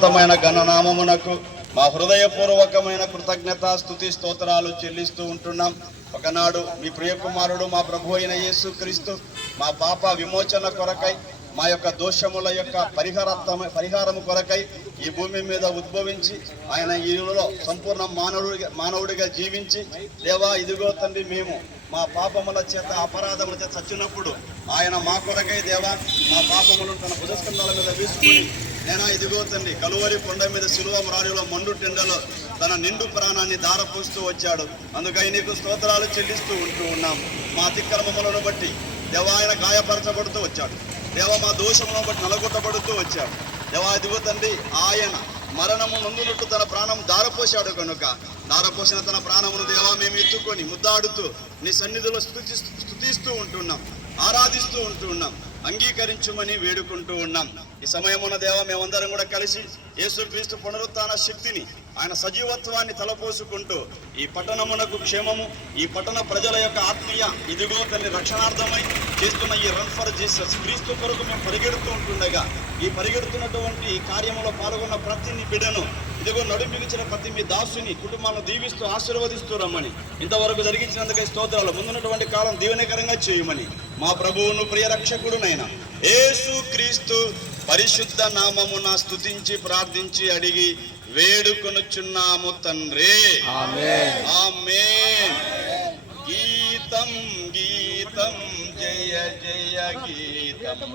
గణనామమునకు మా హృదయపూర్వకమైన కృతజ్ఞత స్తుతి స్తోత్రాలు చెల్లిస్తూ ఉంటున్నాం. ఒకనాడు మీ ప్రియకుమారుడు మా ప్రభు అయిన యేసుక్రీస్తు మా పాప విమోచన కొరకై, మా యొక్క దోషముల యొక్క పరిహారము కొరకై ఈ భూమి మీద ఉద్భవించి ఆయన ఈలో సంపూర్ణ మానవుడిగా జీవించి, దేవా ఇదిగో తండ్రి, మేము మా పాపముల చేత అపరాధముల చేత చచ్చినప్పుడు ఆయన మా కొరకై దేవా మా పాపములను తన భుజస్కంధాల మీద వేసుకుని, నేను ఇదిగో తండ్రి కలువరి కొండ మీద సిలువ మ్రాణిలో మండు టెండలో తన నిండు ప్రాణాన్ని ధారపోస్తూ వచ్చాడు. అందుకై నీకు స్తోత్రాలు చెల్లిస్తూ ఉన్నాం. మా అతిక్రమములను బట్టి దేవా ఆయన గాయపరచబడుతూ వచ్చాడు. దేవ మా దోషములను బట్టి నలగొట్టబడుతూ వచ్చాడు. దేవా ఇదిగో తండ్రి ఆయన మరణము నొందునట్టు తన ప్రాణం ధారపోశాడు కనుక ధారపోసిన తన ప్రాణమును దేవా మేము ఎత్తుకొని ముద్దాడుతూ నీ సన్నిధిలో స్తుతిస్తూ ఉంటున్నాం, ఆరాధిస్తూ ఉంటున్నాం, అంగీకరించుమని వేడుకుంటూ ఉన్నాం. ఈ సమయమున దేవ మేమందరం కూడా కలిసి యేసుక్రీస్తు పునరుత్థాన శక్తిని, ఆయన సజీవత్వాన్ని తలపోసుకుంటూ ఈ పట్టణమునకు క్షేమము, ఈ పట్టణ ప్రజల యొక్క ఆత్మీయ ఇదిగో తల్లి రక్షణార్థమై చేస్తున్న ఈ రన్ ఫర్ జీసస్ క్రీస్తు కొరకు మేము పరిగెడుతూ ఉంటుండగా, ఈ పరిగెడుతున్నటువంటి ఈ కార్యములో పాల్గొన్న ప్రతి బిడ్డను ఇదిగో నడుమిగిచిన ప్రతి మీ దాసుని కుటుంబాలను దీవిస్తూ ఆశీర్వదిస్తూ రమ్మని, ఇంతవరకు జరిగించినందుకై స్తోత్రాలు. ముందున్నటువంటి కాలం దీవెనకరంగా చేయమని మా ప్రభువును ప్రియ రక్షకుడునైన యేసుక్రీస్తు పరిశుద్ధ నామమున స్తుతించి ప్రార్థించి అడిగి వేడుకొనుచున్నాము తండ్రి, ఆమేన్. ఆమేన్. గీతం గీతం జయ జయ గీతం.